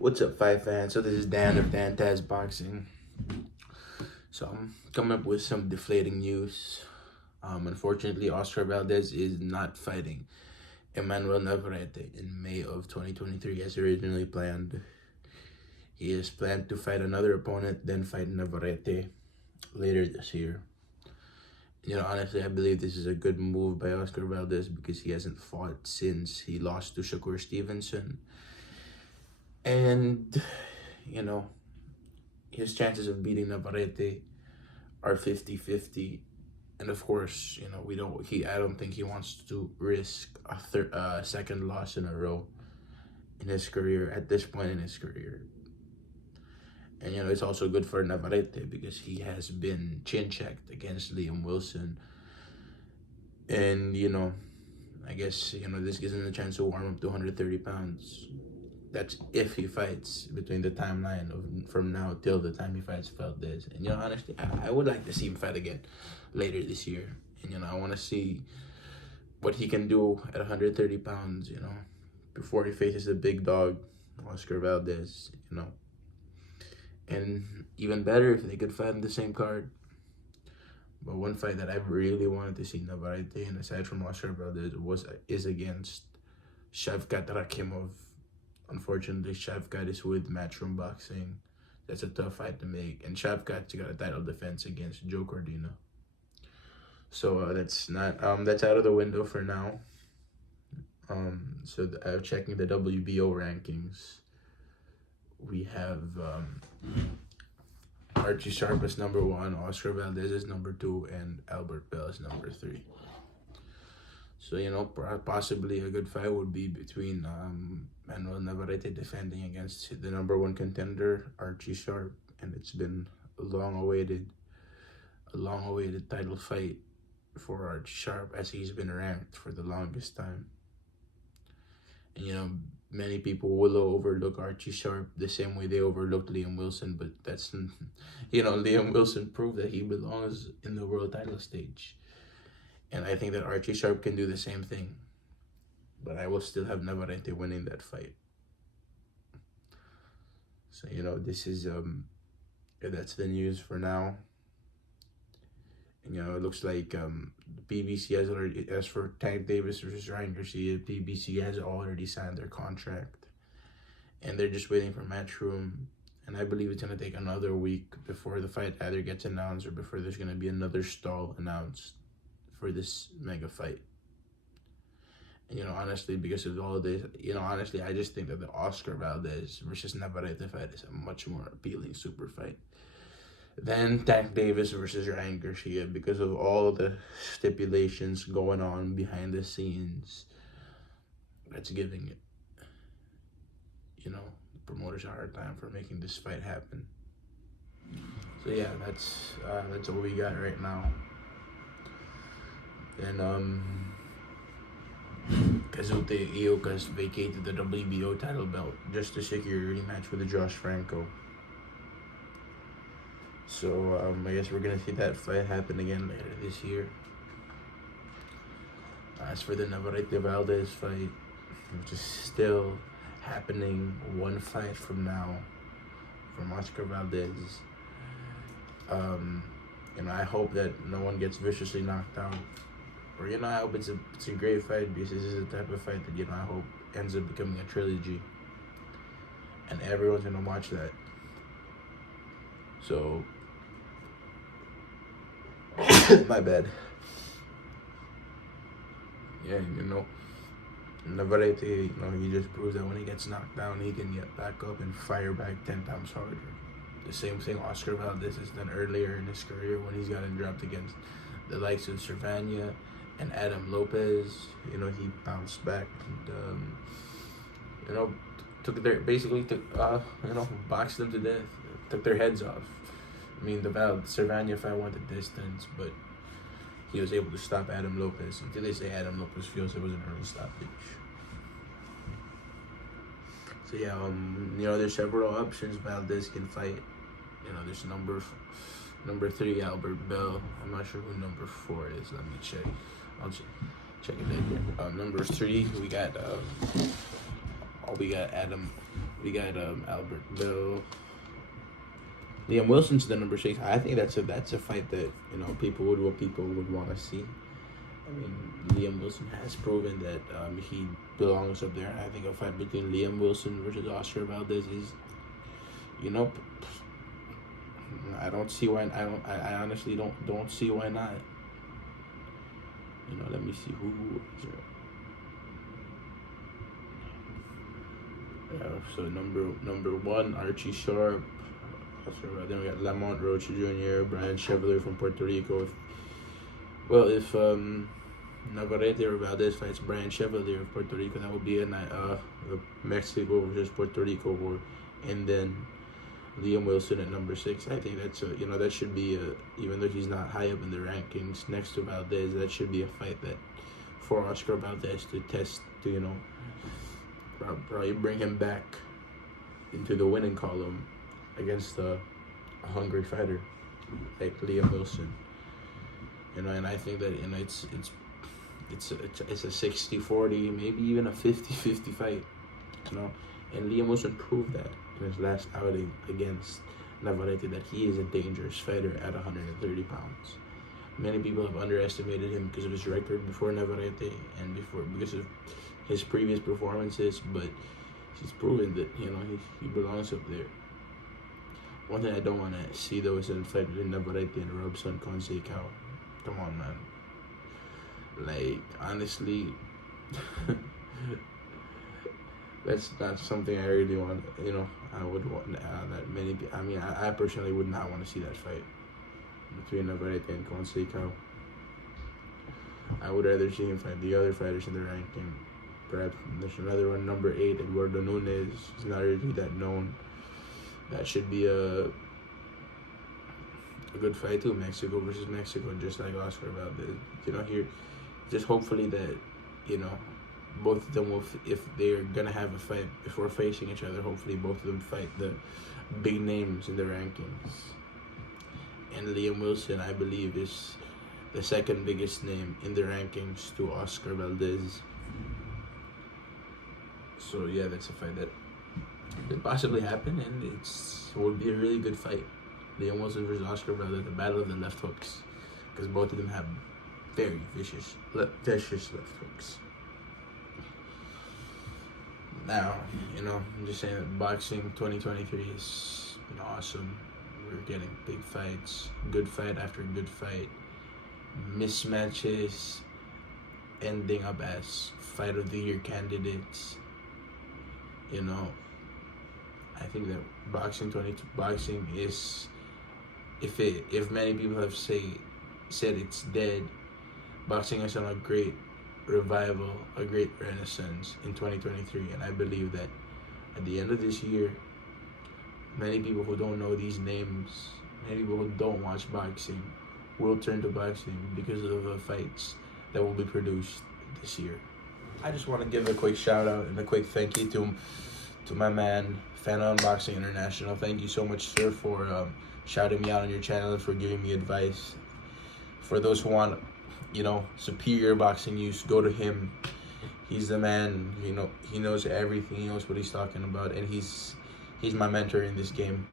What's up, Fight fans? So this is Dan of Dan Taz Boxing. So I'm coming up with some deflating news. Unfortunately, Oscar Valdez is not fighting Emmanuel Navarrete in May of 2023 as originally planned. He is planned to fight another opponent, then fight Navarrete later this year. Honestly, I believe this is a good move by Oscar Valdez because he hasn't fought since he lost to Shakur Stevenson. And, his chances of beating Navarrete are 50-50. And of course, I don't think he wants to risk a second loss in a row in his career, at this point in his career. And, it's also good for Navarrete because he has been chin-checked against Liam Wilson. And, I guess, this gives him a chance to warm up to 130 pounds. That's if he fights between the timeline of from now till the time he fights Valdez. And, honestly, I would like to see him fight again later this year. And, I want to see what he can do at 130 pounds, before he faces the big dog, Oscar Valdez, And even better if they could fight in the same card. But one fight that I really wanted to see Navarrete in, aside from Oscar Valdez, is against Shavkat Rakhimov. Unfortunately, Shavkat is with Matchroom Boxing. That's a tough fight to make. And Shavkat's got a title defense against Joe Cordina. So that's out of the window for now. Checking the WBO rankings, we have Archie Sharp as number 1, Oscar Valdez is number 2, and Albert Bell is number 3. So, possibly a good fight would be between Manuel Navarrete defending against the number 1 contender, Archie Sharp. And it's been a long-awaited title fight for Archie Sharp, as he's been ranked for the longest time. And, many people will overlook Archie Sharp the same way they overlooked Liam Wilson, but that's, Liam Wilson proved that he belongs in the world title stage. And I think that Archie Sharp can do the same thing. But I will still have Navarrete winning that fight. So, this is, that's the news for now. And, it looks like the PBC has already, as for Tank Davis versus Ryan Garcia, PBC has already signed their contract. And they're just waiting for Matchroom. And I believe it's going to take another week before the fight either gets announced or before there's going to be another stall announced for this mega fight. And, honestly, because of all this, I just think that the Oscar Valdez versus Navarrete fight is a much more appealing super fight than Tank Davis versus Ryan Garcia, because of all the stipulations going on behind the scenes that's giving it, the promoters a hard time for making this fight happen. So yeah, that's what we got right now. And Kazute Iokas vacated the WBO title belt just to secure a rematch with Josh Franco. So I guess we're gonna see that fight happen again later this year. As for the Navarrete Valdez fight, which is still happening one fight from now, from Oscar Valdez, I hope that no one gets viciously knocked out. Or, I hope it's a great fight, because this is the type of fight that, I hope ends up becoming a trilogy. And everyone's going to watch that. So, my bad. Yeah, Navarrete, he just proves that when he gets knocked down, he can get back up and fire back 10 times harder. The same thing Oscar Valdez has done earlier in his career when he's gotten dropped against the likes of Cervania and Adam Lopez. He bounced back and, boxed them to death, took their heads off. I mean, the Cervania fight went the distance, but he was able to stop Adam Lopez. Until they say Adam Lopez feels it was an early stoppage. So yeah, there's several options Valdez can fight. There's number 3, Albert Bell. I'm not sure who number 4 is. Let me check. I'll check it later. Number 3, we got Adam We got Albert Bell. Liam Wilson's the number 6. I think that's a fight that people would want to see. I mean, Liam Wilson has proven that he belongs up there. I think a fight between Liam Wilson versus Oscar Valdez is, I don't see why. I honestly don't see why not. Let me see who is there. So number 1, Archie Sharp. Then we got Lamont Roach Jr., Brian Chevalier from Puerto Rico. If Navarrete or Valdez fights Brian Chevalier of Puerto Rico, that would be a Mexico versus Puerto Rico war, and then Liam Wilson at number 6. I think that's that should be even though he's not high up in the rankings next to Valdez, that should be a fight that for Oscar Valdez to test to probably bring him back into the winning column against a hungry fighter like Liam Wilson. And I think that it's a 60-40, maybe even a 50-50 fight. And Liam Wilson proved that in his last outing against Navarrete that he is a dangerous fighter at 130 pounds. Many people have underestimated him because of his record before Navarrete and because of his previous performances, but he's proven that he belongs up there. One thing I don't want to see though is a fight between Navarrete and Robson Conceição. Come on, man. Like, honestly, that's not something I really want. I would want that many. I mean, I personally would not want to see that fight between Navarrete and Conceição. I would rather see him fight the other fighters in the ranking. Perhaps there's another one, number 8, Eduardo Nunes. He's not really that known. That should be a good fight too. Mexico versus Mexico, just like Oscar Valdez. Here, just hopefully that both of them will, if they're gonna have a fight before facing each other, hopefully both of them fight the big names in the rankings. And Liam Wilson, I believe, is the second biggest name in the rankings to Oscar Valdez. So yeah, that's a fight that could possibly happen, and it would be a really good fight. Liam Wilson versus Oscar Valdez, the battle of the left hooks, because both of them have very vicious left hooks. Now, I'm just saying that boxing 2023 is awesome. We're getting big fights, good fight after good fight, mismatches ending up as fight of the year candidates. I think that boxing is, if many people have said it's dead, boxing is on a great revival, a great renaissance in 2023, and I believe that at the end of this year, many people who don't know these names, many people who don't watch boxing, will turn to boxing because of the fights that will be produced this year. I just want to give a quick shout out and a quick thank you to my man, Fan Unboxing International. Thank you so much, sir, for shouting me out on your channel and for giving me advice. For those who want, superior boxing use, go to him. He's the man. He knows everything. He knows what he's talking about, and he's my mentor in this game.